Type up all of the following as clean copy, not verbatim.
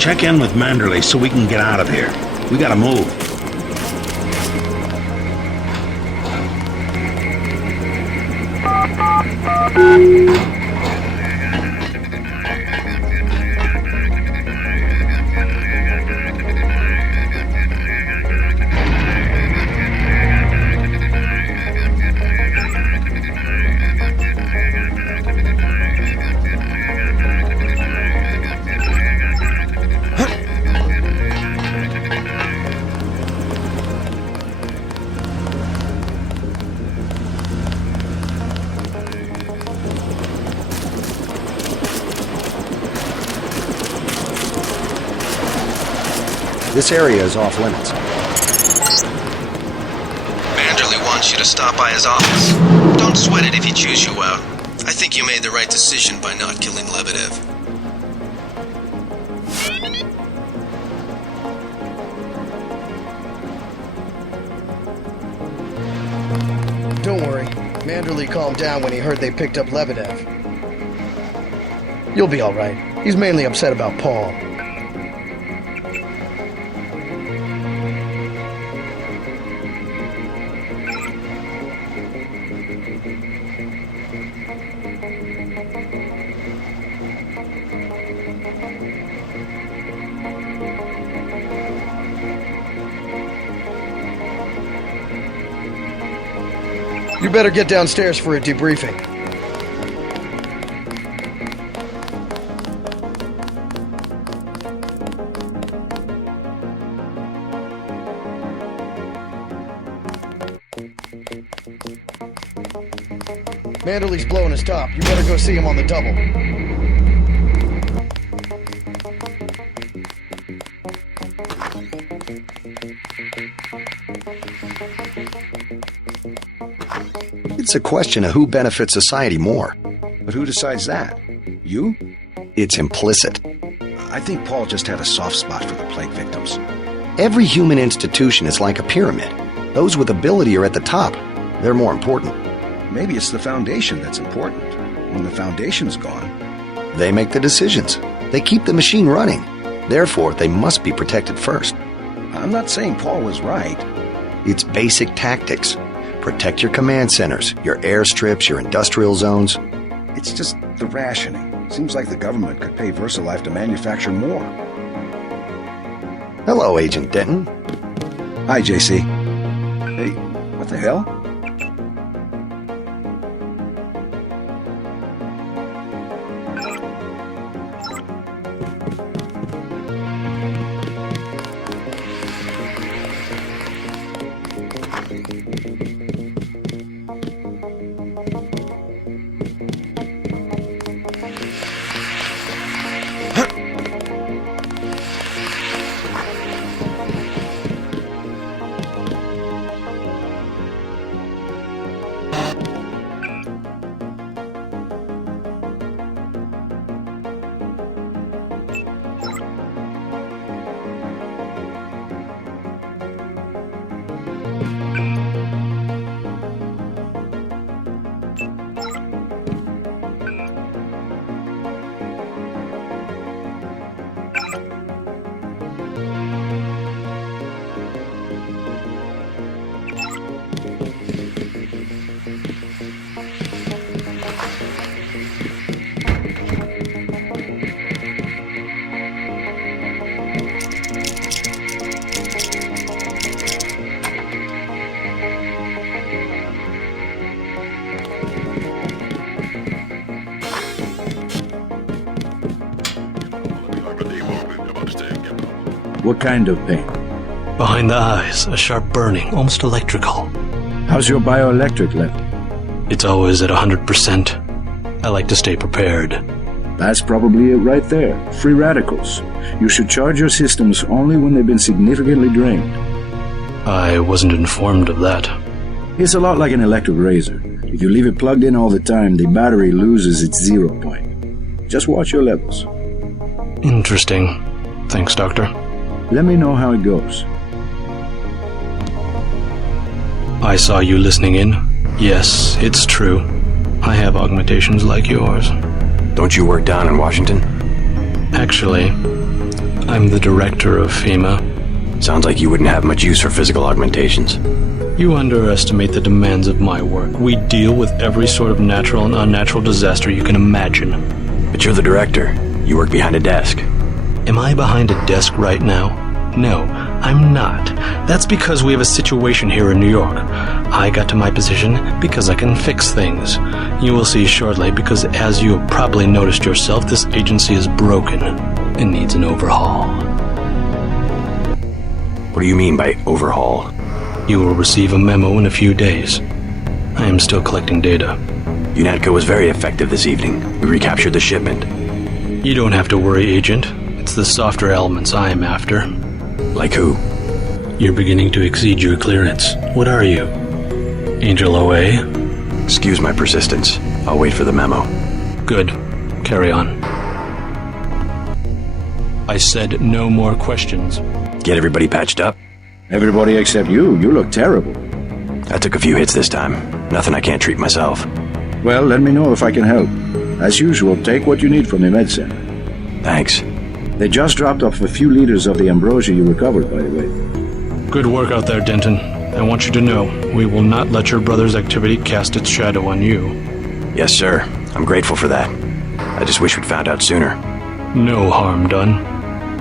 Check in with Manderley so we can get out of here. We gotta move. This area is off limits. Manderley wants you to stop by his office. Don't sweat it if he chews you out. I think you made the right decision by not killing Lebedev. Don't worry. Manderley calmed down when he heard they picked up Lebedev. You'll be alright. He's mainly upset about Paul. You better get downstairs for a debriefing. Manderley's blowing his top. You better go see him on the double. It's a question of who benefits society more. But who decides that? You? It's implicit. I think Paul just had a soft spot for the plague victims. Every human institution is like a pyramid. Those with ability are at the top. They're more important. Maybe it's the foundation that's important. When the foundation's gone, they make the decisions. They keep the machine running. Therefore, they must be protected first. I'm not saying Paul was right. It's basic tactics. Protect your command centers, your airstrips, your industrial zones. It's just the rationing. Seems like the government could pay VersaLife to manufacture more. Hello, Agent Denton. Hi, JC. Hey, what the hell? What kind of pain? Behind the eyes, a sharp burning, almost electrical. How's your bioelectric level? It's always at 100%. I like to stay prepared. That's probably it right there. Free radicals. You should charge your systems only when they've been significantly drained. I wasn't informed of that. It's a lot like an electric razor. If you leave it plugged in all the time, the battery loses its 0 point. Just watch your levels. Interesting. Thanks, Doctor. Let me know how it goes. I saw you listening in. Yes, it's true. I have augmentations like yours. Don't you work down in Washington? Actually, I'm the director of FEMA. Sounds like you wouldn't have much use for physical augmentations. You underestimate the demands of my work. We deal with every sort of natural and unnatural disaster you can imagine. But you're the director. You work behind a desk. Am I behind a desk right now? No, I'm not. That's because we have a situation here in New York. I got to my position because I can fix things. You will see shortly, because as you have probably noticed yourself, this agency is broken and needs an overhaul. What do you mean by overhaul? You will receive a memo in a few days. I am still collecting data. Unatco was very effective this evening. We recaptured the shipment. You don't have to worry, Agent. It's the softer elements I am after. Like who? You're beginning to exceed your clearance. What are you? Angel OA? Excuse my persistence. I'll wait for the memo. Good. Carry on. I said no more questions. Get everybody patched up? Everybody except you. You look terrible. I took a few hits this time. Nothing I can't treat myself. Well, let me know if I can help. As usual, take what you need from the med center. Thanks. They just dropped off a few liters of the ambrosia you recovered, by the way. Good work out there, Denton. I want you to know, we will not let your brother's activity cast its shadow on you. Yes, sir. I'm grateful for that. I just wish we'd found out sooner. No harm done.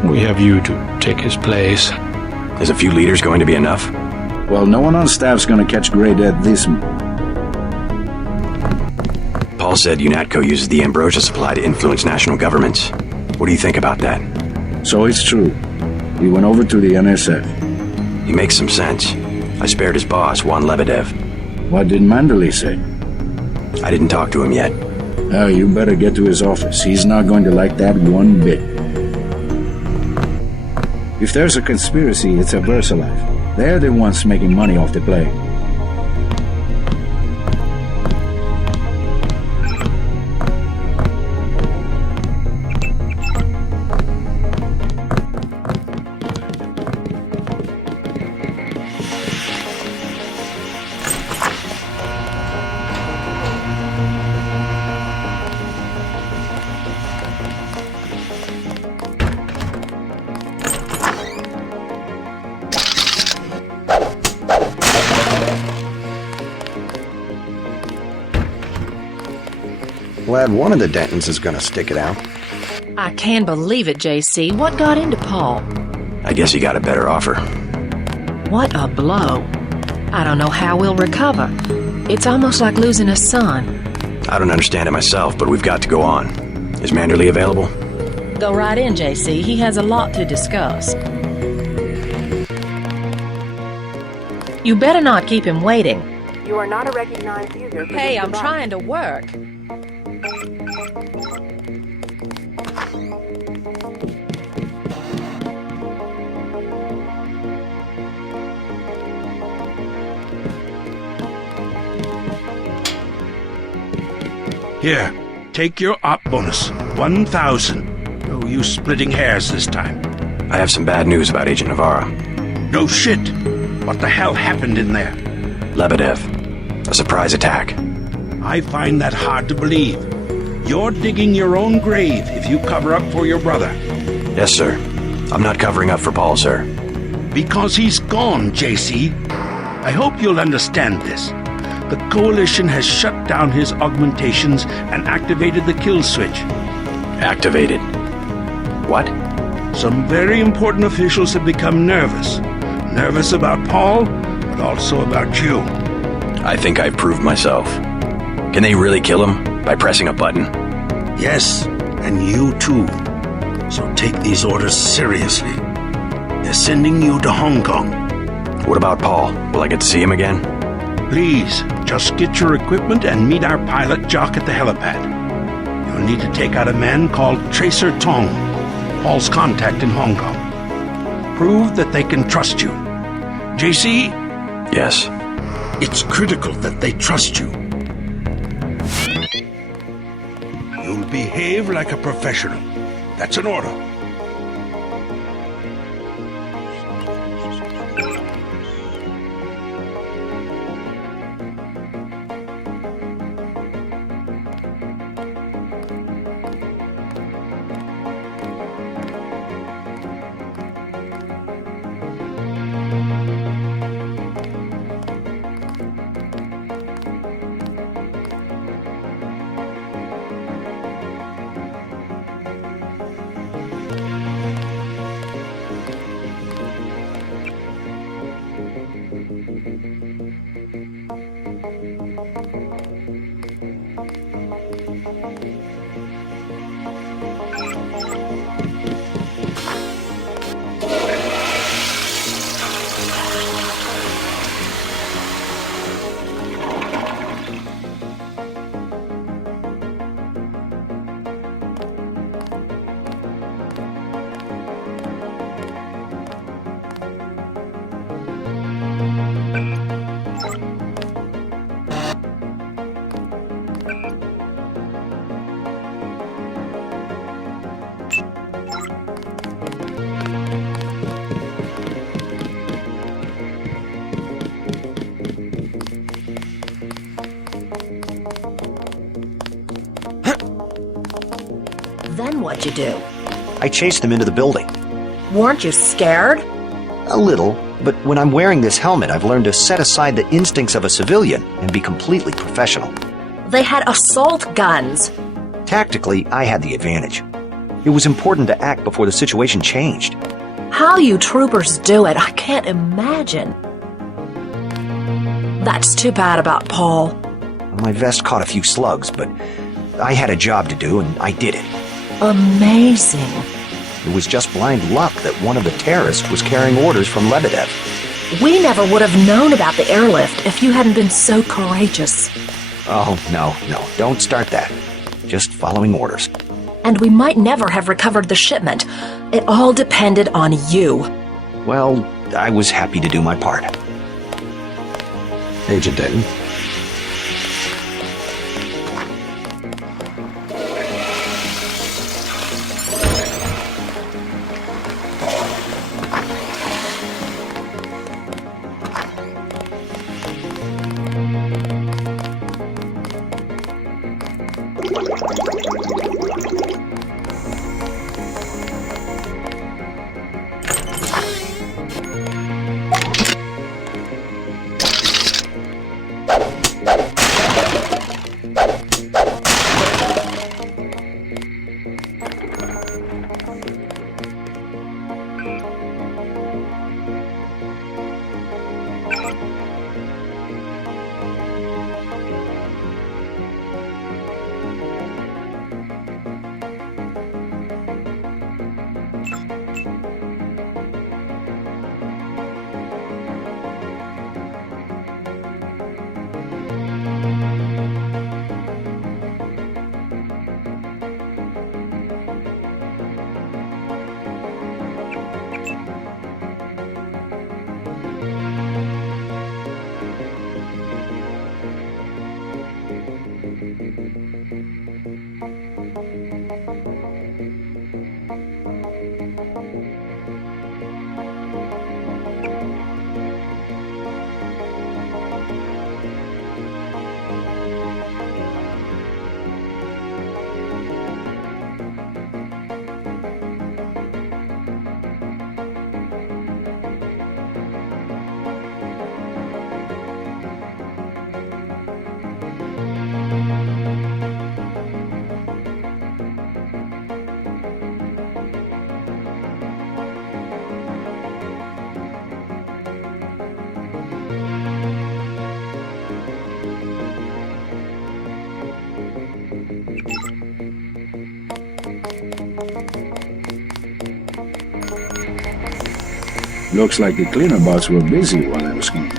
We have you to take his place. Is a few liters going to be enough? Well, no one on staff's gonna catch Grey Death this Paul said Unatco uses the ambrosia supply to influence national governments. What do you think about that? So it's true. He went over to the NSF. He makes some sense. I spared his boss, Juan Lebedev. What did Manderley say? I didn't talk to him yet. Oh, you better get to his office. He's not going to like that one bit. If there's a conspiracy, it's a VersaLife. They're the ones making money off the plague. Glad one of the Dentons is gonna stick it out. I can't believe it, JC. What got into Paul? I guess he got a better offer. What a blow. I don't know how we'll recover. It's almost like losing a son. I don't understand it myself, but we've got to go on. Is Manderley available? Go right in, JC. He has a lot to discuss. You better not keep him waiting. You are not a recognized user. Hey, I'm trying to work. Here, take your op bonus. 1,000. No use splitting hairs this time. I have some bad news about Agent Navarro. No shit. What the hell happened in there? Lebedev. A surprise attack. I find that hard to believe. You're digging your own grave if you cover up for your brother. Yes, sir. I'm not covering up for Paul, sir. Because he's gone, JC. I hope you'll understand this. The Coalition has shut down his augmentations and activated the kill switch. Activated. What? Some very important officials have become nervous. Nervous about Paul, but also about you. I think I've proved myself. Can they really kill him by pressing a button? Yes, and you too. So take these orders seriously. They're sending you to Hong Kong. What about Paul? Will I get to see him again? Please, just get your equipment and meet our pilot Jock at the helipad. You'll need to take out a man called Tracer Tong, Paul's contact in Hong Kong. Prove that they can trust you. JC? Yes. It's critical that they trust you. You'll behave like a professional. That's an order. Then what'd you do? I chased them into the building. Weren't you scared? A little, but when I'm wearing this helmet, I've learned to set aside the instincts of a civilian and be completely professional. They had assault guns. Tactically, I had the advantage. It was important to act before the situation changed. How you troopers do it, I can't imagine. That's too bad about Paul. My vest caught a few slugs, but I had a job to do, and I did it. Amazing. It was just blind luck that one of the terrorists was carrying orders from Lebedev. We never would have known about the airlift if you hadn't been so courageous. Oh, no, don't start that. Just following orders. And we might never have recovered the shipment. It all depended on you. Well, I was happy to do my part. Agent Denton. Looks like the cleaner bots were busy while I was gone.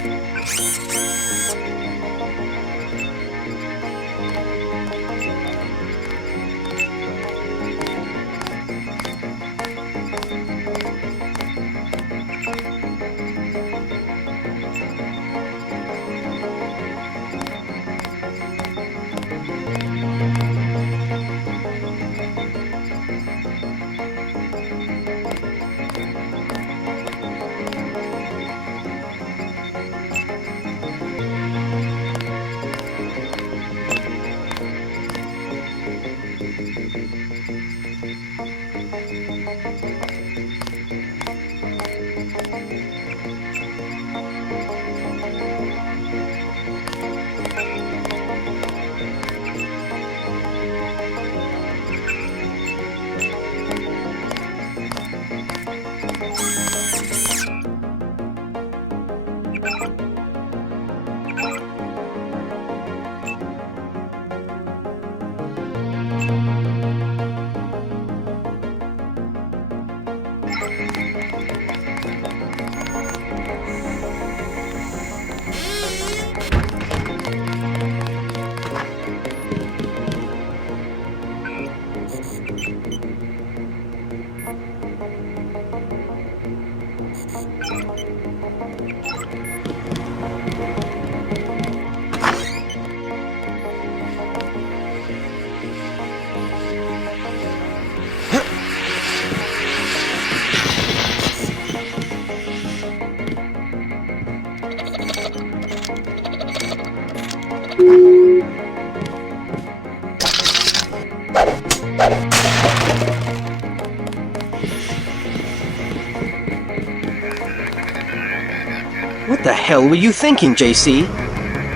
What the hell were you thinking, JC?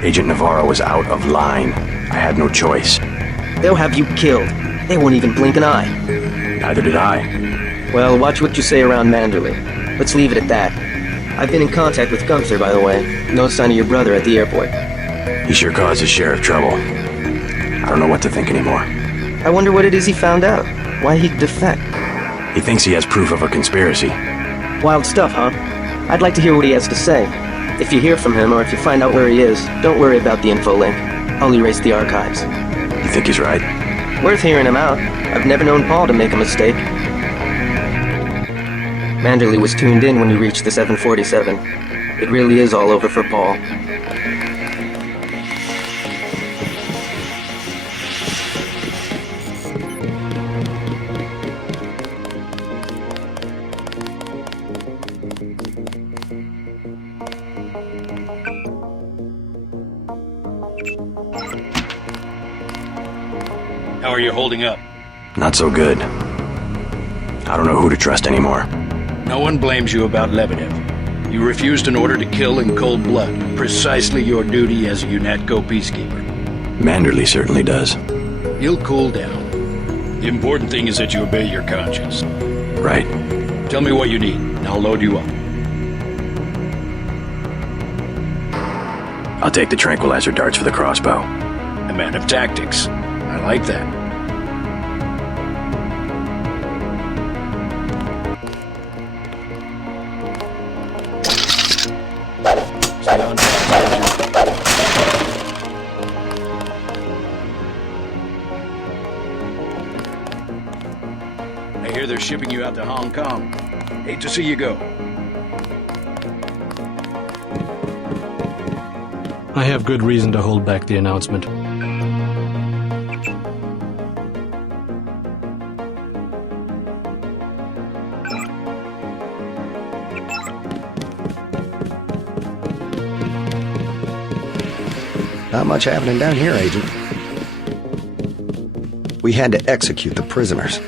Agent Navarro was out of line. I had no choice. They'll have you killed. They won't even blink an eye. Neither did I. Well, watch what you say around Manderley. Let's leave it at that. I've been in contact with Gunther, by the way. No sign of your brother at the airport. He sure caused his share of trouble. I don't know what to think anymore. I wonder what it is he found out. Why he'd defect. He thinks he has proof of a conspiracy. Wild stuff, huh? I'd like to hear what he has to say. If you hear from him, or if you find out where he is, don't worry about the info link. I'll erase the archives. You think he's right? Worth hearing him out. I've never known Paul to make a mistake. Manderley was tuned in when you reached the 747. It really is all over for Paul. How are you holding up? Not so good. I don't know who to trust anymore. No one blames you about Lebedev. You refused an order to kill in cold blood, precisely your duty as a Unatco peacekeeper. Manderley certainly does. He'll cool down. The important thing is that you obey your conscience. Right. Tell me what you need, and I'll load you up. I'll take the tranquilizer darts for the crossbow. A man of tactics. I like that. Stay on task, Agent. I hear they're shipping you out to Hong Kong. Hate to see you go. I have good reason to hold back the announcement. Not much happening down here, Agent. We had to execute the prisoners.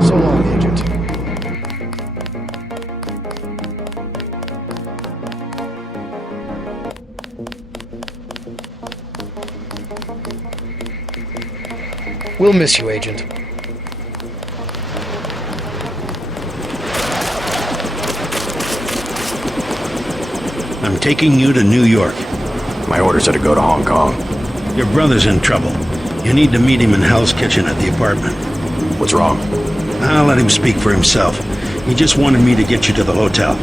So long, Agent. We'll miss you, Agent. I'm taking you to New York. My orders are to go to Hong Kong. Your brother's in trouble. You need to meet him in Hell's Kitchen at the apartment. What's wrong? I'll let him speak for himself. He just wanted me to get you to the hotel.